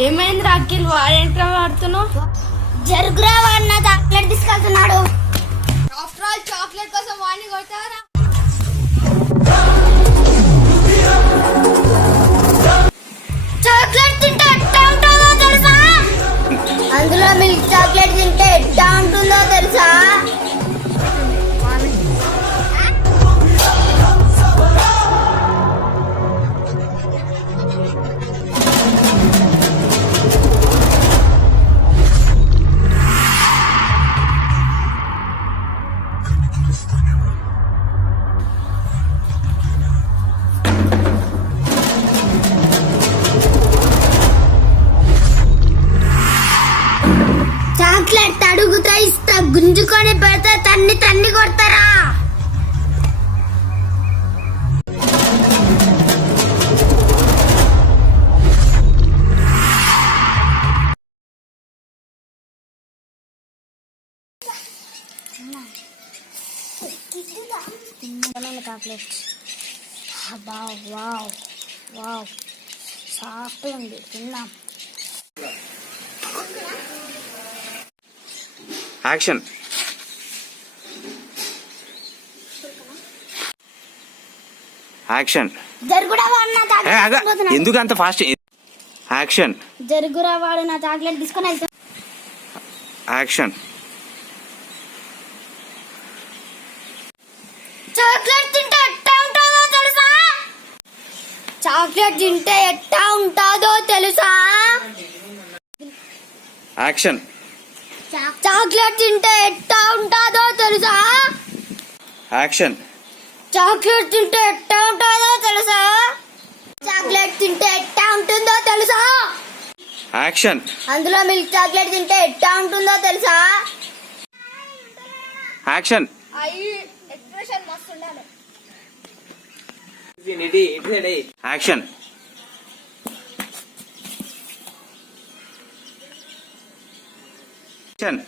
ఏమైంది రాకిల్ వాడేంట్రా వాడుతున్నావు? జరుగురా వాడు నా చాక్లెట్ తీసుకెళ్తున్నాడు. ఆఫ్టర్ ఆల్ చాక్లెట్ కోసం వాడిని కొడతారా? చాక్లెట్ తింటే ఎట్లా ఉంటుందో తెలుసా? అందులో మిల్క్ చాక్లెట్ తింటే ఎట్లా ఉంటుందో తెలుసా? చాక్లెట్ అడుగుతా ఇస్తా, గుంజుకొని పెడితే తన్ని తన్ని కొడతారా? చాక్లెట్ వావ్ వావ్ సాఫ్ట్ ఉంది, తిన్నాం. యాక్షన్. యాక్షన్. జరుగురా వాడు నా చాక్లెట్ ఎందుకు అంత ఫాస్ట్? యాక్షన్. జరుగురా వాడు నా చాక్లెట్ తీసుకొని వెళ్తా. యాక్షన్. చాక్లెట్ తింటే ఎట్టా ఉంటుందో తెలుసా? చాక్లెట్ తింటే ఎట్టా ఉంటుందో తెలుసా? యాక్షన్. చాక్లెట్ తింటే ఎట్టా ఉంటుందో తెలుసా? యాక్షన్. చాక్లెట్ తింటే ఎట్టా ఉంటుందో తెలుసా? చాక్లెట్ తింటే ఎట్టా ఉంటుందో తెలుసా? యాక్షన్. అందులో మిల్క్ చాక్లెట్ తింటే ఎట్టా ఉంటుందో తెలుసా? యాక్షన్. ఎక్స్ప్రెషన్ మస్తు ఉండాలి. యాక్షన్. యాక్షన్.